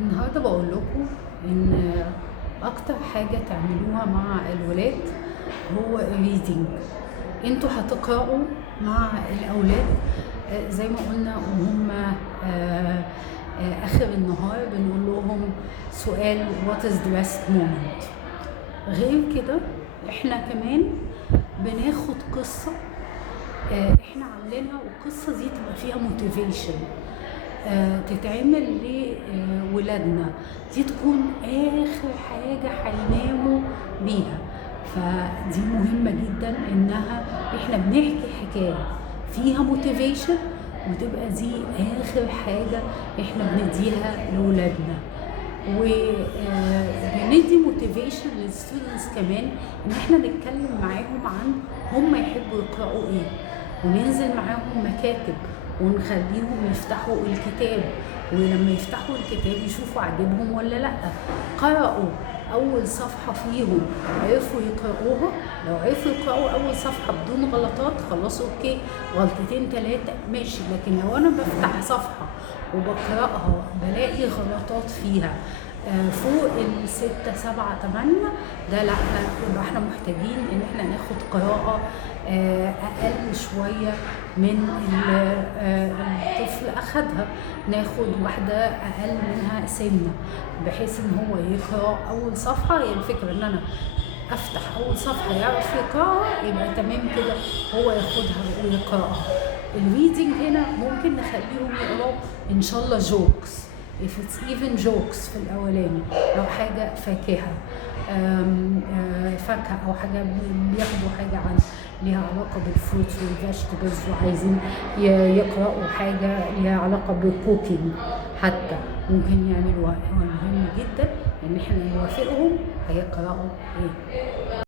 النهارده بقول لكم ان اكتر حاجه تعملوها مع الولاد هو الريدنج. انتوا هتقرأوا مع الاولاد زي ما قلنا وهم اخر النهار بنقول لهم سؤال what is the best moment. غير كده احنا كمان بناخد قصه احنا عاملينها، والقصه دي تبقى فيها موتيفيشن تتعمل لولادنا، دي تكون اخر حاجه هيناموا بيها. فدي مهمه جدا انها احنا بنحكي حكايه فيها موتيفيشن وتبقى دي اخر حاجه احنا بنديها لولادنا. وبندي موتيفيشن للستودنتس كمان ان احنا نتكلم معاهم عن هم يحبوا يقرأوا ايه، وننزل معاهم مكاتب ونخليهم يفتحوا الكتاب، ولما يفتحوا الكتاب يشوفوا عجبهم ولا لا، قرأوا اول صفحة فيهم عرفوا يقرأوها. لو عرفوا يقرأوا اول صفحة بدون غلطات خلاص اوكي، غلطتين 3 ماشي. لكن لو انا بفتح صفحة وبقرأها بلاقي غلطات فيها فوق 6 7 8، ده لا، يبقى احنا محتاجين ان احنا ناخد قراءة اقل شوية من الطفل اخدها، ناخد واحدة اقل منها سنة بحيث ان هو يقرأ اول صفحة. هي الفكرة ان انا افتح اول صفحة يعرف يقرأها يبقى تمام كده، هو ياخدها ويقرأها. الريدنج هنا ممكن نخليهم يقرأوا ان شاء الله جوكس، if it's even jokes في الاولاني، لو حاجة فاكهة فاكهة او حاجة بياخدوا حاجة عن ليها علاقة بالفروتس والفيجيتابلز وعايزين يقرأوا حاجة ليها علاقة بالكوكينج حتى ممكن يعملوها. المهم جدا ان احنا نوافقهم هيقرأوا ايه.